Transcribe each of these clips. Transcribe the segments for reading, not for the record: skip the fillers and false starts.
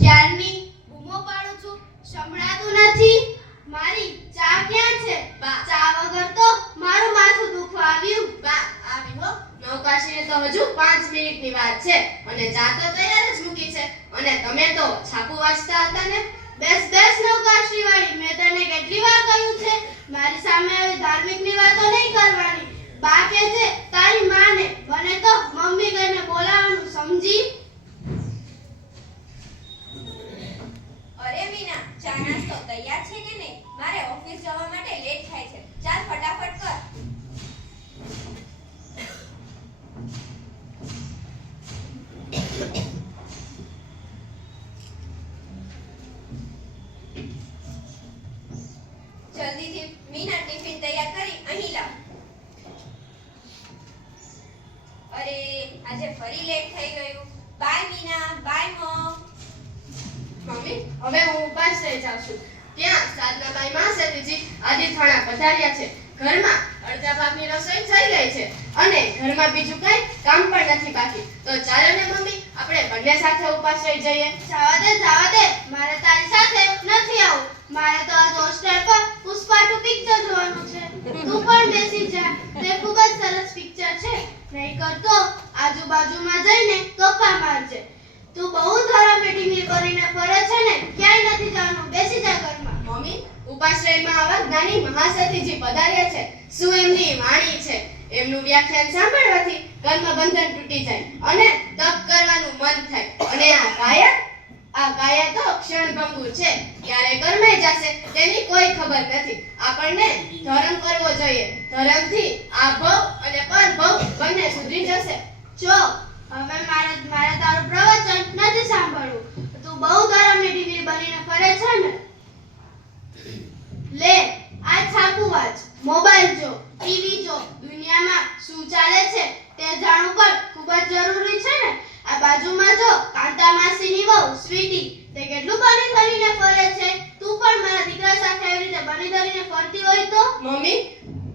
ક્યારની બૂમો પાડું છું, સંભળાતું નથી. મારી ચા ક્યાં છે? ચા વગર તો મારું માથું દુખવા આવ્યું. આવી હો. નવકાશીને તો હજુ 5 મિનિટની વાત છે અને ચા તો તૈયાર જ મૂકી છે. અને તમે તો છાપુ વાંચતા હતા ને? બેસ નવકાશી વાળી, મેં તને કેટલી વાર કહ્યું છે મારી સામે આવી ધાર્મિકની વાતો નહીં કરવાની. બા કે છે તારી માને, બને તો મમ્મી કહીને બોલાવવાનું, સમજી? અરે મીના, ચા નાસ્તો તૈયાર છે કે નહીં? મારે ઓફિસ જવા માટે લેટ થાય છે. ચાલ ફટાફટ કર. જલ્દીથી મીના ટિફિન તૈયાર કરી અહીં લાવ. અરે આજે ફરી લેટ થઈ ગયું. બાય મીના, બાય મમ. મમ્મી, હવે હું ઉપાસ રહી જાઉં છું. ત્યાં સાધનાબાઈ મહાસતીજી આદિથાણા પધાર્યા છે. ઘરમાં અડધા ભાગની રસોઈ થઈ ગઈ છે અને ઘરમાં બીજું કઈ કામ પણ નથી બાકી. તો ચાલો ને મમ્મી, આપણે બંને સાથે ઉપાસ રહી જઈએ. જવા દે, મારે તારી સાથે નથી આવું. મારે તો આ હોસ્ટેલ પર પુષ્પા 2 પિક્ચર જોવાનું છે. તું પણ બેસી જા, તે ખૂબ જ સરસ પિક્ચર છે. નહીં કરતો આજુબાજુમાં જઈને ગપ્પા મારજે. તું બહુ ધરામે ઢીંગલી કરીને ફરે છે ને, ક્યાંય નથી જવાનું. બેસી જા ઘરમાં. મમ્મી, ઉપાશ્રયમાં આવા જ્ઞાની મહાસતીજી પધાર્યા છે. શું એમની વાણી છે! એમનું વ્યાખ્યાન સાંભળવાથી કર્મબંધન તૂટી જાય અને તપ કરવાનું મન થાય. અને આ કાયા તો ક્ષણભંગુર છે. ક્યારે કર્માઈ જશે તેની કોઈ ખબર નથી. આપણને ધર્મ કરવો જોઈએ. ધર્મથી આ ભવ અને પરભવ બંને સુધરી જશે. જો હવે મારે તારું પ્રવચન નથી સાંભળવું. તું બહુ ધર્મની ઢીંગલી બનીને ફરે છે ને. લે આ છાપુ વાંચ, મોબાઈલ જો, ટીવી જો. દુનિયામાં શું ચાલે છે તે જાણવું પણ ખૂબ જ જરૂરી છે ને. આ બાજુમાં જો કાંતા માસીની વહુ સ્વીટી, તે કેટલું બની ધરીને ફરે છે. તું પણ મારા દીકરા સાથે એવી રીતે બની ધરીને ફરતી હોય તો? મમ્મી,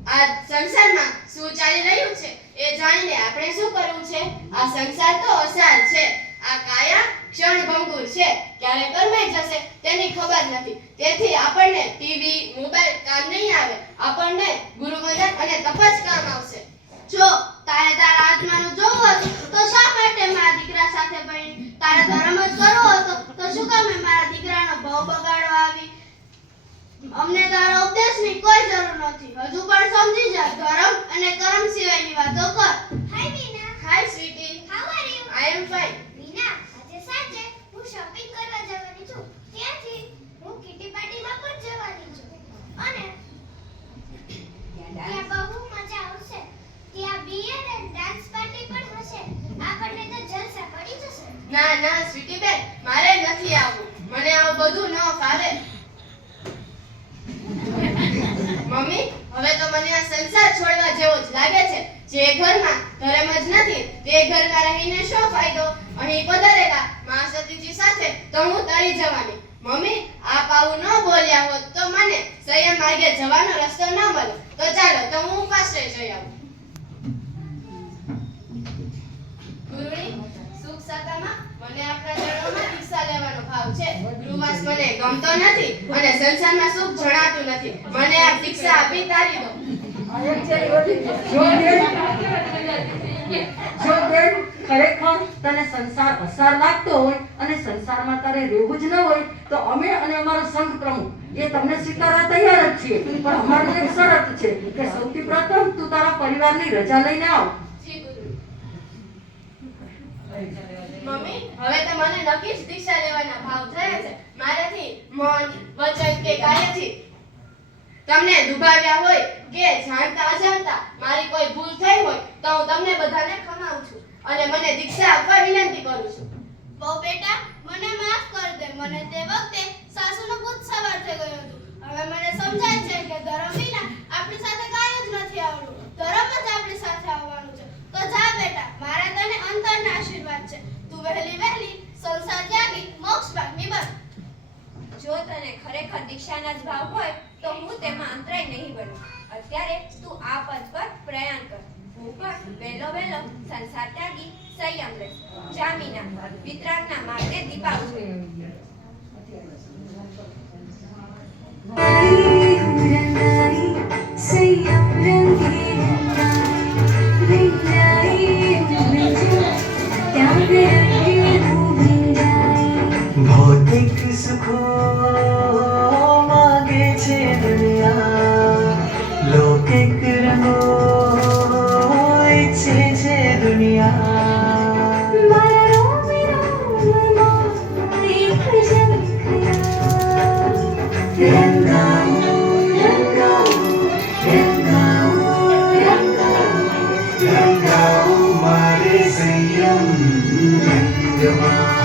આ સંસારમાં શું ચાલી રહ્યું છે એ જાણીને આપણે શું કરવું છે? આ સંસાર તો અસાર છે. આ કાયા ક્ષણભંગુર છે. ક્યારે કર્માઈ જશે તેની ખબર નથી. તેથી આપણને ટીવી, મોબાઈલ કામ નહીં આવે. આપણને ગુરુવંદન અને તપ જ કામ આવશે. જો તારે તારા આત્માનું જોવું હતું તો શા માટે મારા દીકરા સાથે ભણી? તારે ધર્મ જ કરવો હતો તો શું કામ મારા દીકરાનો ભાવ બગાડવા આવી? અમને તારા ઉપદેશની કોઈ જરૂર નથી. હજુ પણ સમજી જા. ધર્મ અને કર્મ સિવાયની વાતો કર. Hi Meena. Hi Sweety. How are you? I am fine. Meena, આજે સાંજે હું શોપિંગ કરવા જવાની છું. ત્યાંથી હું કિટી પાર્ટીમાં પણ જવાની છું. અને ત્યાં બહુ મજા આવશે. ત્યાં બિયર અને ડાન્સ પાર્ટી પણ હશે. આપણને તો જલસા પડી જશે. ના સ્વીટી બેન, મારે નથી આવવું. મને આવું બધું ન ફાવે. મમ્મી, હવે તો મને આ સંસાર છોડવા જેવો જ લાગે છે. જે ઘરમાં ધર્મ જ નથી તે ઘરમાં રહીને શું ફાયદો? અહીં પધારેલા મહાસતીજી સાથે તો હું તરી જવાની. મમ્મી, આપ આવું ન બોલ્યા હોત તો મને સંયમ માર્ગે જવાનો રસ્તો ન મળે. તો ચાલો, તો હું ઉપાસે જઈ આવું. ગુરુણી, સુખ સાતામાં મને આપણા જળોમાં દીક્ષા લેવાનો ભાવ છે. ગૃહવાસ મને ગમતો નથી અને સંસારમાં સુખ જણાતું નથી. મને આ દીક્ષા આપી તારી દો. જો બેન ખરેખર તને સંસાર અસાર લાગતો હોય અને સંસારમાં તારે રહેવું જ ન હોય તો અમે અને અમારો સંઘ પ્રમુખ એ તમને સ્વીકારવા તૈયાર જ છીએ. પણ અમારી એક શરત છે કે સૌથી પ્રથમ તું તારા પરિવારની રજા લઈને આવ. જી ગુરુ. મમ્મી, હવે તો મને નક્કી જ દીક્ષા લેવાના ભાવ થયા છે. મારાથી મન, વચન કે કાયાથી તમને દુભાવ્યા હોય કે જાણતા અજાણતા મારી કોઈ ભૂલ થઈ હોય તો હું તમને બધાને ખમાવું છું અને મને દીક્ષા આપવા વિનંતી કરું છું. બહુ બેટા, મને માફ કર દે. મને તે વખતે સાસુનું ભૂત સવાર થઈ ગયું હતું. હવે મને સમજાય છે કે ધર્મ વિના આપણી સાથે કાંઈ જ નથી આવવાનું. ધર્મ જ આપણી સાથે આવવાનું છે. તો જા બેટા, મારા તને અંતરના આશીર્વાદ છે. તું વહેલી સંસાર ત્યાગી મોક્ષ ભાગની બન. જો તને ખરેખર દીક્ષાના જ ભાવ હોય તો હું તેમાં અંતરાય નહીં બનું. અત્યારે તું આ પદ પર પ્રયાણ કર. હું પણ વહેલો સંસાર ત્યાગી સંયમ રહીશ. જામીના વિતરાગના માર્ગે દીપાવું જોઈએ. ભૌતિક સુખો માગે છે દુનિયા, લૌકિક રંગો ઈચ્છે છે દુનિયા. રંગાઓ મારે સંયમ રંગમાં.